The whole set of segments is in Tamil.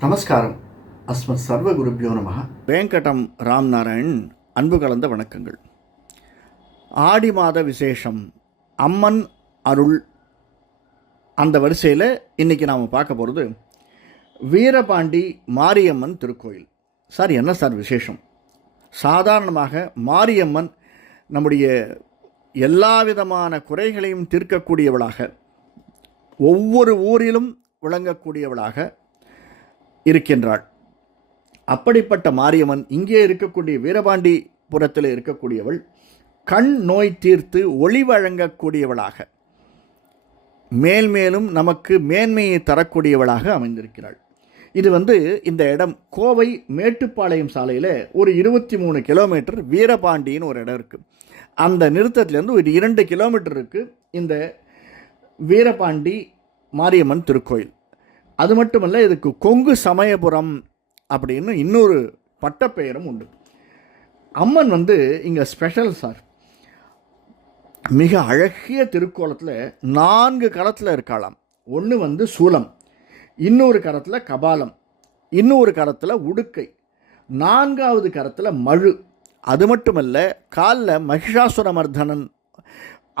நமஸ்காரம். அஸ்மத் சர்வ குருப்பியோ நம. வேங்கடம் ராம் நாராயண் அன்பு கலந்த வணக்கங்கள். ஆடி மாத விசேஷம். அம்மன் அருள். அந்த வரிசையில் இன்றைக்கி நாம் பார்க்க போகிறது வீரபாண்டி மாரியம்மன் திருக்கோயில். சார் என்ன சார் விசேஷம்? சாதாரணமாக மாரியம்மன் நம்முடைய எல்லா விதமான குறைகளையும் தீர்க்கக்கூடியவளாக ஒவ்வொரு ஊரிலும் விளங்கக்கூடியவளாக இருக்கின்றாள். அப்படிப்பட்ட மாரியம்மன் இங்கே இருக்கக்கூடிய வீரபாண்டிபுரத்தில் இருக்கக்கூடியவள் கண் நோய் தீர்த்து ஒளி வழங்கக்கூடியவளாக மேல் மேலும் நமக்கு மேன்மையை தரக்கூடியவளாக அமைந்திருக்கிறாள். இது வந்து இந்த இடம் கோவை மேட்டுப்பாளையம் சாலையில் ஒரு இருபத்தி மூணு கிலோமீட்டர் வீரபாண்டின்னு ஒரு இடம் இருக்குது அந்த நிறுத்தத்துலேருந்து ஒரு இரண்டு கிலோமீட்டர் இருக்குது இந்த வீரபாண்டி மாரியம்மன் திருக்கோயில். அது மட்டுமல்ல இதுக்கு கொங்கு சமயபுரம் அப்படின்னு இன்னொரு பட்டப்பெயரும் உண்டு. அம்மன் வந்து இங்கே ஸ்பெஷல் சார் மிக அழகிய திருக்கோலத்தில் நான்கு களத்தில் இருக்காளாம். ஒன்று வந்து சூலம் இன்னொரு கரத்தில் கபாலம் இன்னொரு கரத்தில் உடுக்கை நான்காவது கரத்தில் மழு. அது மட்டுமல்ல காலில் மகிஷாசுரமர்தனன்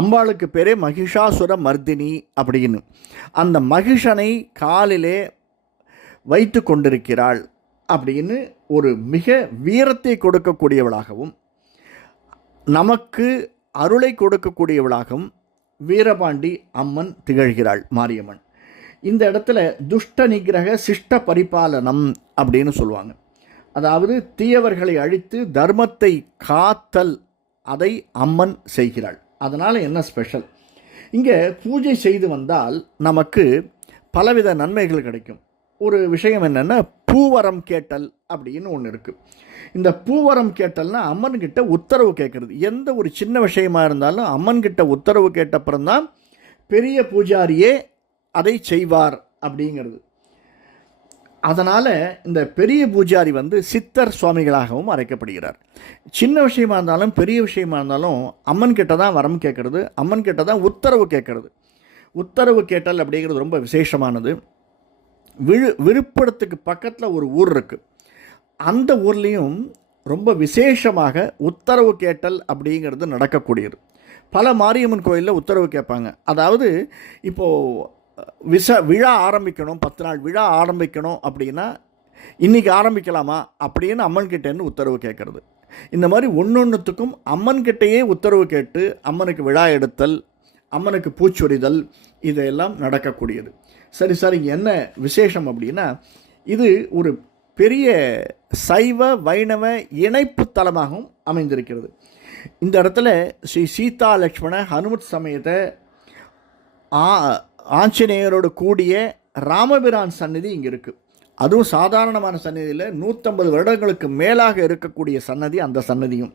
அம்பாளுக்கு பேரே மகிஷாசுர மர்தினி அப்படின்னு. அந்த மகிஷனை காலிலே வைத்து கொண்டிருக்கிறாள் அப்படின்னு ஒரு மிக வீரத்தை கொடுக்கக்கூடியவளாகவும் நமக்கு அருளை கொடுக்கக்கூடியவளாகவும் வீரபாண்டி அம்மன் திகழ்கிறாள் மாரியம்மன். இந்த இடத்துல துஷ்ட நிகிரக சிஷ்ட பரிபாலனம் அப்படின்னு சொல்லுவாங்க. அதாவது தீயவர்களை அழித்து தர்மத்தை காத்தல் அதை அம்மன் செய்கிறாள். அதனால் என்ன ஸ்பெஷல் இங்கே பூஜை செய்து வந்தால் நமக்கு பலவித நன்மைகள் கிடைக்கும். ஒரு விஷயம் என்னென்னா பூவரம் கேட்டல் அப்படின்னு ஒன்று இருக்குது இந்த பூவரம் கேட்டல்னா அம்மன்கிட்ட உத்தரவு கேட்குறது. எந்த ஒரு சின்ன விஷயமா இருந்தாலும் அம்மன்கிட்ட உத்தரவு கேட்டப்புறம்தான் பெரிய பூஜாரியே அதை செய்வார் அப்படிங்கிறது. அதனால் இந்த பெரிய பூஜாரி வந்து சித்தர் சுவாமிகளாகவும் அழைக்கப்படுகிறார். சின்ன விஷயமா இருந்தாலும் பெரிய விஷயமா இருந்தாலும் அம்மன் கிட்ட தான் வரம் கேட்குறது அம்மன் கிட்ட தான் உத்தரவு கேட்குறது. உத்தரவு கேட்டல் அப்படிங்கிறது ரொம்ப விசேஷமானது. விழு விழுப்புரத்துக்கு பக்கத்தில் ஒரு ஊர் இருக்குது அந்த ஊர்லேயும் ரொம்ப விசேஷமாக உத்தரவு கேட்டல் அப்படிங்கிறது நடக்கக்கூடியது. பல மாரியம்மன் கோயிலில் உத்தரவு கேட்பாங்க. அதாவது இப்போது விச விழா ஆரம்பிக்கணும் பத்து நாள் விழா ஆரம்பிக்கணும் அப்படின்னா இன்றைக்கி ஆரம்பிக்கலாமா அப்படின்னு அம்மன்கிட்டேருந்து உத்தரவு கேட்குறது. இந்த மாதிரி ஒன்று ஒன்றுத்துக்கும் அம்மன்கிட்டயே உத்தரவு கேட்டு அம்மனுக்கு விழா எடுத்தல் அம்மனுக்கு பூச்சொரிதல் இதெல்லாம் நடக்கக்கூடியது. சரி சார் என்ன விசேஷம் அப்படின்னா இது ஒரு பெரிய சைவ வைணவ இணைப்பு தலமாகவும் அமைந்திருக்கிறது. இந்த இடத்துல ஸ்ரீ சீதா லக்ஷ்மண ஹனுமத் சமயத்தை ஆ ஆஞ்சநேயரோடு கூடிய ராமபிரான் சன்னதி இங்கே இருக்குது அதுவும் சாதாரணமான சன்னதியில் நூற்றம்பது வருடங்களுக்கு மேலாக இருக்கக்கூடிய சன்னதி அந்த சன்னதியும்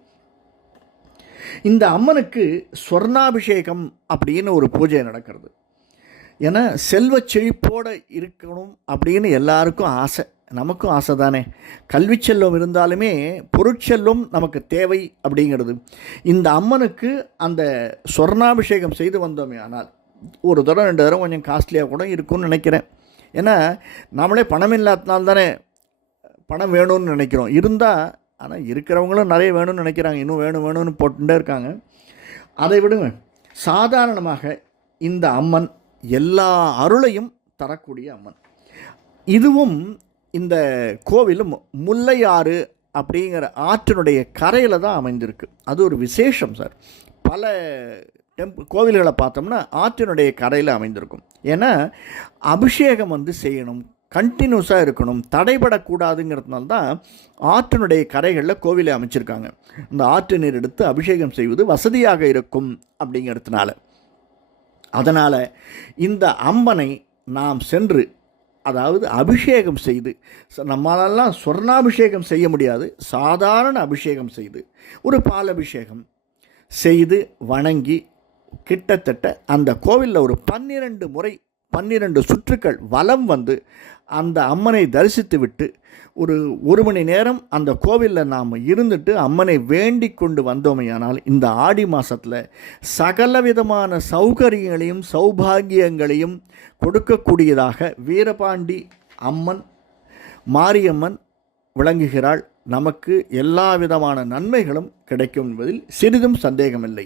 இந்த அம்மனுக்கு ஸ்வர்ணாபிஷேகம் அப்படின்னு ஒரு பூஜை நடக்கிறது. ஏன்னா செல்வ செழிப்போடு இருக்கணும் அப்படின்னு எல்லாருக்கும் ஆசை. நமக்கும் ஆசை தானே. கல்வி செல்வம் இருந்தாலுமே பொருட்செல்வம் நமக்கு தேவை அப்படிங்கிறது. இந்த அம்மனுக்கு அந்த சொர்ணாபிஷேகம் செய்து வந்தோமே ஆனால் ஒரு தடவை ரெண்டு தடவை கொஞ்சம் காஸ்ட்லியாக கூட இருக்கும்னு நினைக்கிறேன். ஏன்னா நம்மளே பணம் இல்லாதனால தானே பணம் வேணும்னு நினைக்கிறோம். இருந்தால் ஆனால் இருக்கிறவங்களும் நிறைய வேணும்னு நினைக்கிறாங்க. இன்னும் வேணும் வேணும்னு போட்டுட்டே இருக்காங்க. அதை விடுங்க. சாதாரணமாக இந்த அம்மன் எல்லா அருளையும் தரக்கூடிய அம்மன். இதுவும் இந்த கோவிலும் முல்லையாறு அப்படிங்கிற ஆற்றினுடைய கரையில் தான் அமைந்திருக்கு. அது ஒரு விசேஷம் சார். பல டெம்பிள் கோவில்களை பார்த்தோம்னா ஆற்றினுடைய கரையில் அமைந்திருக்கும். ஏன்னா அபிஷேகம் வந்து செய்யணும் கண்டினியூஸாக இருக்கணும் தடைபடக்கூடாதுங்கிறதுனால தான் ஆற்றினுடைய கரைகளில் கோவிலை அமைச்சிருக்காங்க. இந்த ஆற்று நீர் எடுத்து அபிஷேகம் செய்வது வசதியாக இருக்கும் அப்படிங்கிறதுனால. அதனால் இந்த அம்பனை நாம் சென்று அதாவது அபிஷேகம் செய்து நம்மளாலாம் சொர்ணாபிஷேகம் செய்ய முடியாது சாதாரண அபிஷேகம் செய்து ஒரு பால் அபிஷேகம் செய்து வணங்கி கிட்டத்தட்ட அந்த கோவிலில் ஒரு பன்னிரண்டு முறை பன்னிரண்டு சுற்றுக்கள் வலம் வந்து அந்த அம்மனை தரிசித்து விட்டு ஒரு ஒரு மணி நேரம் அந்த கோவிலில் நாம் இருந்துட்டு அம்மனை வேண்டி கொண்டு வந்தோமையானால் இந்த ஆடி மாதத்தில் சகல விதமான சௌகரியங்களையும் சௌபாகியங்களையும் கொடுக்கக்கூடியதாக வீரபாண்டி அம்மன் மாரியம்மன் விளங்குகிறாள். நமக்கு எல்லா விதமான நன்மைகளும் கிடைக்கும் என்பதில் சிறிதும் சந்தேகமில்லை.